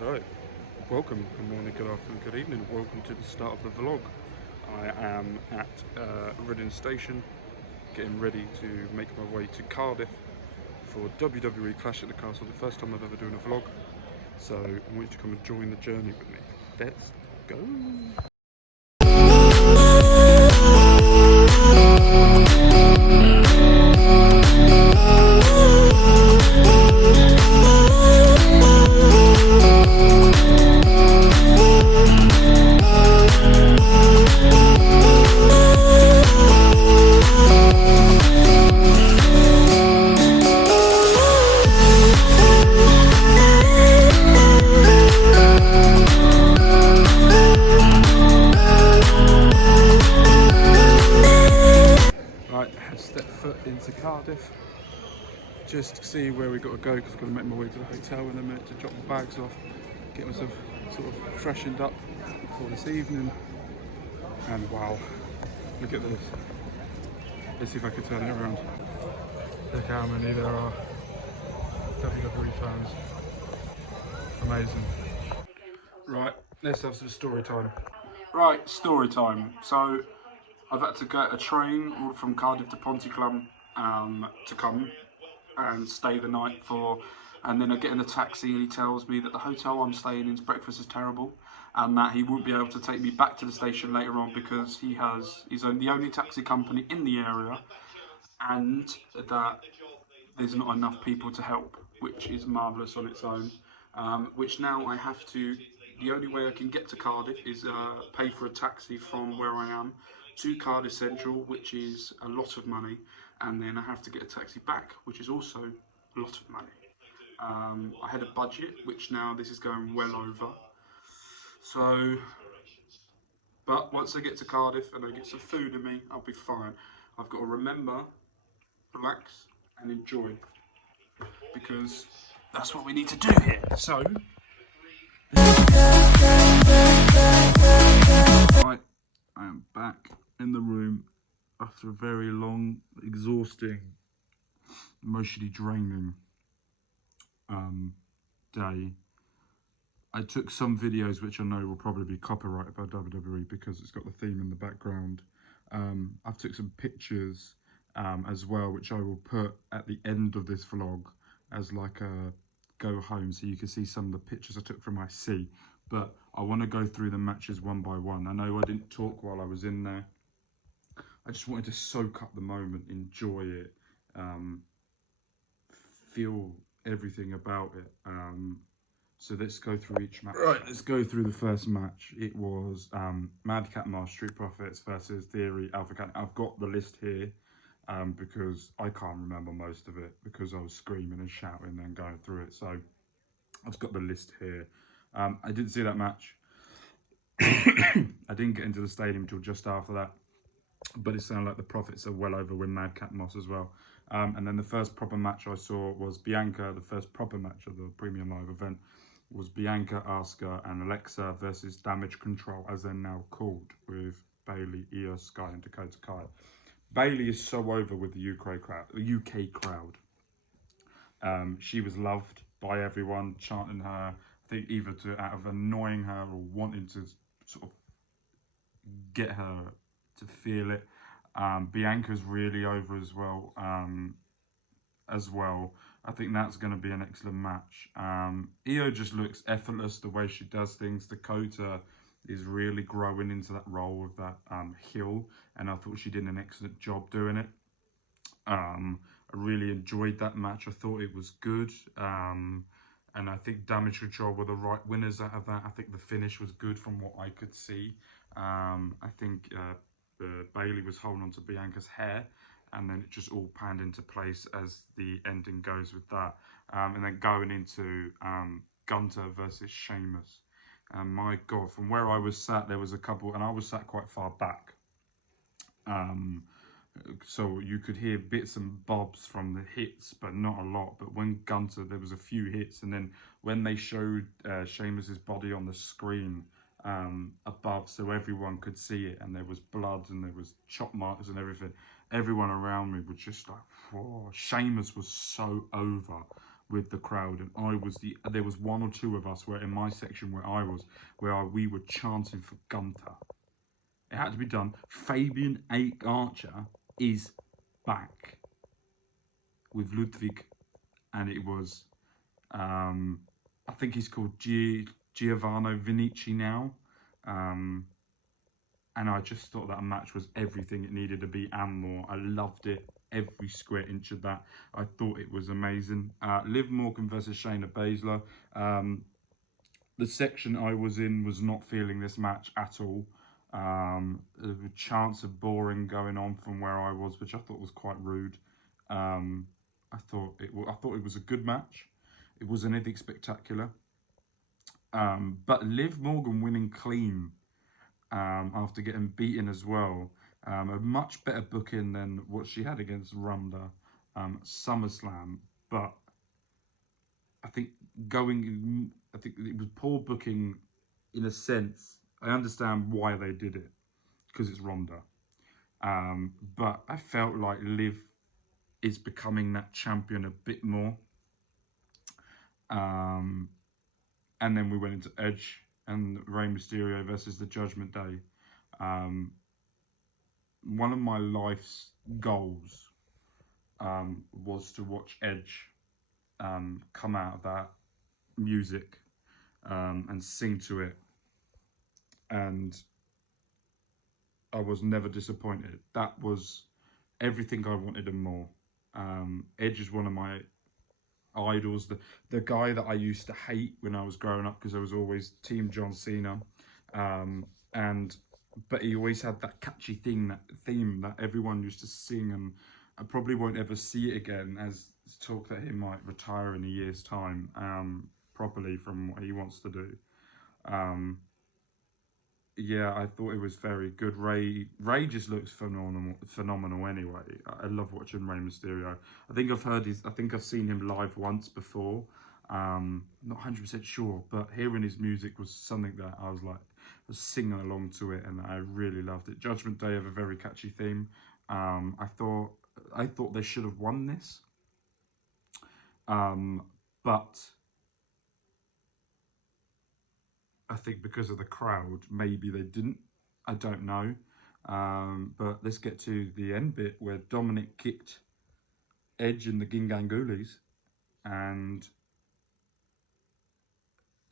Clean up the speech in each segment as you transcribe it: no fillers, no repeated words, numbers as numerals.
Right, welcome, good morning, good afternoon, good evening, welcome to the start of the vlog. I am at Reading Station, getting ready to make my way to Cardiff for WWE Clash at the Castle, the first time I've ever done a vlog, so I want you to come and join the journey with me. Let's go! Right, I stepped foot into Cardiff, just to see where we got to go, because I'm going to make my way to the hotel in a minute to drop the bags off, get myself sort of freshened up for this evening. And wow, look at this. Let's see if I can turn it around. Look how many there are. WWE fans. Amazing. Right, let's have some story time. Right, story time. So I've had to get a train from Cardiff to Pontyclun to come and stay the night for, and then I get in the taxi and he tells me that the hotel I'm staying in's breakfast is terrible and that he won't be able to take me back to the station later on because he's the only taxi company in the area, and that there's not enough people to help, which is marvellous on its own. Which now I have to, the only way I can get to Cardiff is pay for a taxi from where I am to Cardiff Central, which is a lot of money, and then I have to get a taxi back, which is also a lot of money. I had a budget, which now this is going well over. So, but once I get to Cardiff and I get some food in me, I'll be fine. I've got to remember, relax, and enjoy, because that's what we need to do here. So, right, I am back in the room after a very long, exhausting, emotionally draining day. I took some videos which I know will probably be copyrighted by WWE because it's got the theme in the background. I've took some pictures as well, which I will put at the end of this vlog as like a go home, so you can see some of the pictures I took from my sea. But I want to go through the matches one by one. I know I didn't talk while I was in there. I just wanted to soak up the moment, enjoy it, feel everything about it. So let's go through each match. Right, let's go through the first match. It was Madcap Moss, Street Profits versus Theory, Alpha Cat. I've got the list here because I can't remember most of it because I was screaming and shouting and going through it. So I've got the list here. I didn't see that match. I didn't get into the stadium until just after that, but it sounded like the Profits are well over with Madcap Moss as well. And then the first proper match I saw was Bianca. The first proper match of the Premium Live event was Bianca, Asuka and Alexa versus Damage Control, as they're now called, with Bayley, Io Sky and Dakota Kai. Bayley is so over with the UK crowd. She was loved by everyone, chanting her, I think either out of annoying her or wanting to sort of get her to feel it. Bianca's really over as well. I think that's going to be an excellent match. Io just looks effortless the way she does things. Dakota is really growing into that role of that heel, and I thought she did an excellent job doing it. I really enjoyed that match. I thought it was good. And I think Damage Control were the right winners out of that. I think the finish was good from what I could see. I think Bayley was holding on to Bianca's hair, and then it just all panned into place as the ending goes with that. And then going into Gunter versus Sheamus. And my God, from where I was sat, there was a couple, and I was sat quite far back. So you could hear bits and bobs from the hits, but not a lot. But when Gunter, there was a few hits, and then when they showed Sheamus's body on the screen above, so everyone could see it, and there was blood and there was chop marks and everything, everyone around me was just like, whoa. Sheamus was so over. with the crowd, and there was one or two of us where in my section we were chanting for Gunter. It had to be done. Fabian Archer is back with Ludwig, and it was I think he's called Giovanni Vinici now. And I just thought that match was everything it needed to be and more. I loved it, every square inch of that. I thought it was amazing. Liv Morgan versus Shayna Baszler. The section I was in was not feeling this match at all. There was a chance of boring going on from where I was, which I thought was quite rude. I thought it was a good match. It wasn't anything spectacular. But Liv Morgan winning clean after getting beaten as well. A much better booking than what she had against Ronda SummerSlam. But I think it was poor booking in a sense. I understand why they did it, because it's Ronda. But I felt like Liv is becoming that champion a bit more. And then we went into Edge and Rey Mysterio versus the Judgment Day. One of my life's goals was to watch Edge come out of that music and sing to it. And I was never disappointed. That was everything I wanted and more. Edge is one of my idols, the guy that I used to hate when I was growing up, because I was always Team John Cena, but he always had that catchy theme that everyone used to sing, and I probably won't ever see it again, as talk that he might retire in a year's time properly from what he wants to do. Yeah, I thought it was very good. Ray just looks phenomenal anyway. I love watching Rey Mysterio. I think I've seen him live once before. Not 100% sure, but hearing his music was something that I was singing along to it, and I really loved it. Judgment Day have a very catchy theme. I thought they should have won this. But I think because of the crowd, maybe they didn't. I don't know. But let's get to the end bit where Dominic kicked Edge and the Gingangulis and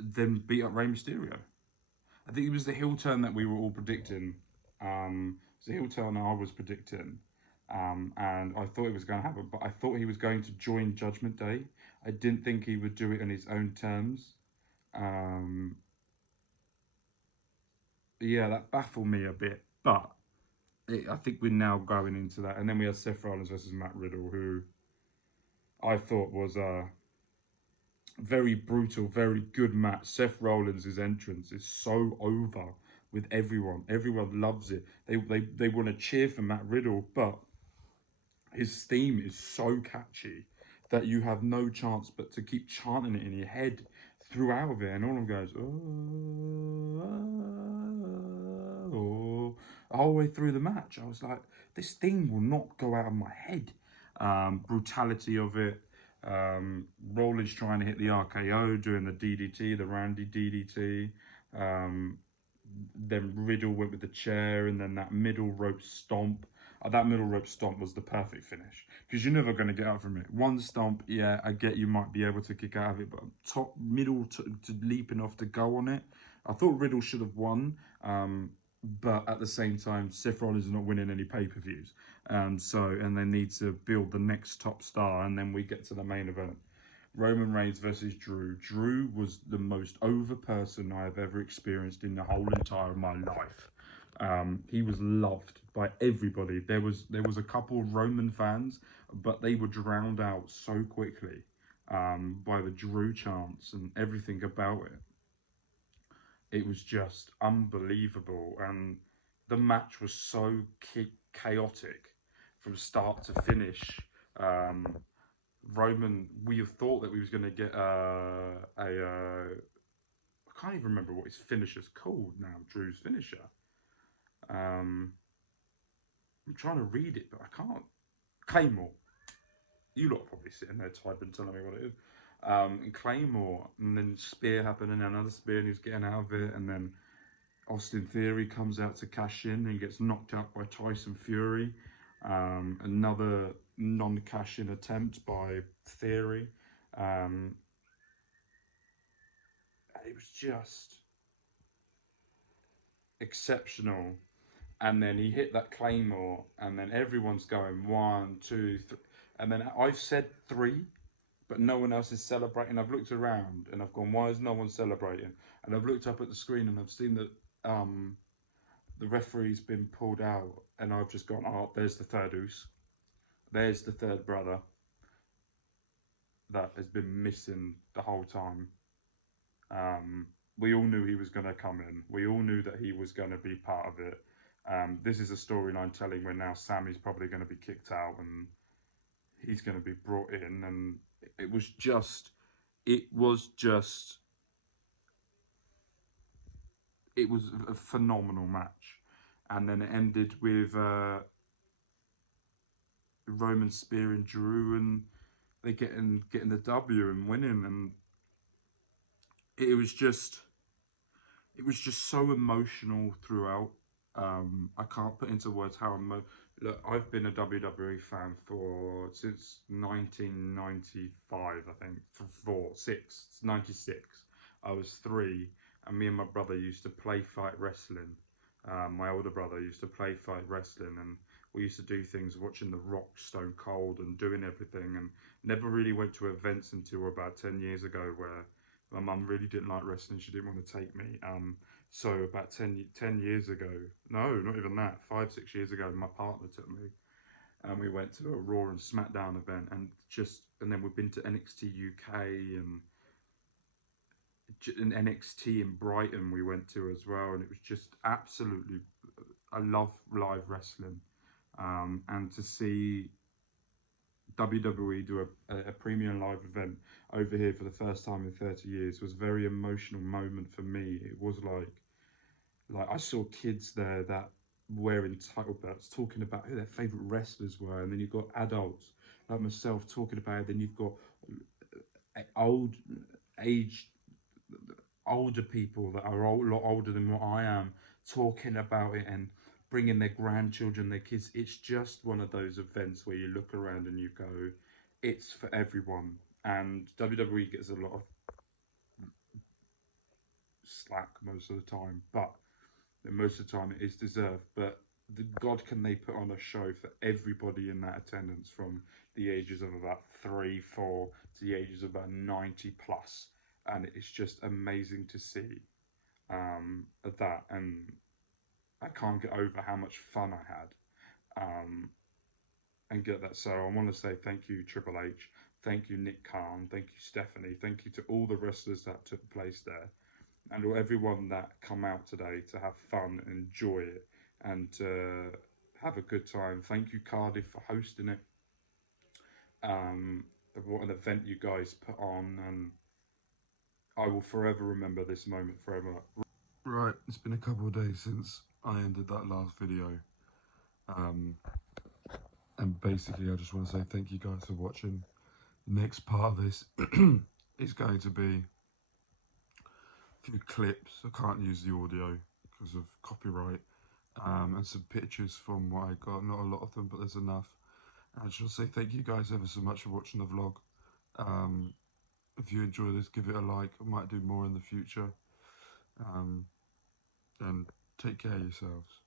then beat up Rey Mysterio. I think it was the heel turn that we were all predicting. It was the heel turn I was predicting. And I thought it was going to happen, but I thought he was going to join Judgment Day. I didn't think he would do it on his own terms. Yeah, that baffled me a bit, but I think we're now going into that. And then we have Seth Rollins versus Matt Riddle, who I thought was a very brutal, very good match. Seth Rollins' entrance is so over with everyone. Everyone loves it. They want to cheer for Matt Riddle, but his theme is so catchy that you have no chance but to keep chanting it in your head throughout of it, and all of them goes, oh, oh, oh, the whole way through the match. I was like, this theme will not go out of my head. Brutality of it. Rollins trying to hit the RKO, doing the DDT, the Randy DDT. Then Riddle went with the chair, and then that middle rope stomp. That middle rope stomp was the perfect finish, because you're never going to get out from it. One stomp, yeah, I get you might be able to kick out of it, but middle to leaping off to go on it. I thought Riddle should have won, but at the same time, Seth Rollins is not winning any pay-per-views. And they need to build the next top star, and then we get to the main event. Roman Reigns versus Drew. Drew was the most over person I have ever experienced in the whole entire of my life. He was loved by everybody. There was a couple of Roman fans, but they were drowned out so quickly by the Drew chants and everything about it. It was just unbelievable, and the match was so chaotic from start to finish. Roman, we have thought that we was going to get I can't even remember what his finisher's called now. Drew's finisher. I'm trying to read it, but I can't. Claymore. You lot are probably sitting there typing, telling me what it is. and Claymore, and then spear happened, and another spear, and he was getting out of it, and then Austin Theory comes out to cash in and gets knocked out by Tyson Fury. Another non-cash in attempt by Theory. It was just exceptional. And then he hit that Claymore, and then everyone's going 1, 2, 3. And then I've said 3, but no one else is celebrating. I've looked around and I've gone, why is no one celebrating? And I've looked up at the screen and I've seen that the referee's been pulled out, and I've just gone, oh, there's the third Oos. There's the third brother that has been missing the whole time. We all knew he was going to come in. We all knew that he was going to be part of it. This is a storyline telling where now Sammy's probably going to be kicked out and he's going to be brought in. And it was just a phenomenal match. And then it ended with Roman spearing Drew, and they getting the W and winning. And it was just so emotional throughout. I can't put into words how look, I've been a WWE fan since 1995, I think, 96. I was 3, and me and my brother used to play fight wrestling. My older brother used to play fight wrestling, and we used to do things watching The Rock, Stone Cold, and doing everything, and never really went to events until about 10 years ago, where my mum really didn't like wrestling. She didn't want to take me. So about 10 years ago, no, not even that, 5, 6 years ago, my partner took me, and we went to a Raw and SmackDown event, and then we've been to NXT UK and NXT in Brighton we went to as well, and it was just absolutely, I love live wrestling, and to see WWE do a premium live event over here for the first time in 30 years was a very emotional moment for me. It was like I saw kids there that wearing title belts talking about who their favourite wrestlers were, and then you've got adults like myself talking about it, then you've got older people that are a lot older than what I am talking about it and bringing their grandchildren, their kids. It's just one of those events where you look around and you go, it's for everyone. And WWE gets a lot of slack most of the time, but most of the time it is deserved. But God, can they put on a show for everybody in that attendance, from the ages of about 3, 4 to the ages of about 90 plus. And it's just amazing to see that, and I can't get over how much fun I had, and get that. So I want to say thank you, Triple H, thank you, Nick Khan, thank you, Stephanie, thank you to all the wrestlers that took place there, and everyone that come out today to have fun, enjoy it, and have a good time. Thank you, Cardiff, for hosting it. What an event you guys put on, and I will forever remember this moment forever. Right, it's been a couple of days since I ended that last video. And basically I just want to say thank you guys for watching. The next part of this is going to be a few clips. I can't use the audio because of copyright. And some pictures from what I got. Not a lot of them, but there's enough. And I just want to say thank you guys ever so much for watching the vlog. If you enjoy this, give it a like. I might do more in the future. And take care of yourselves.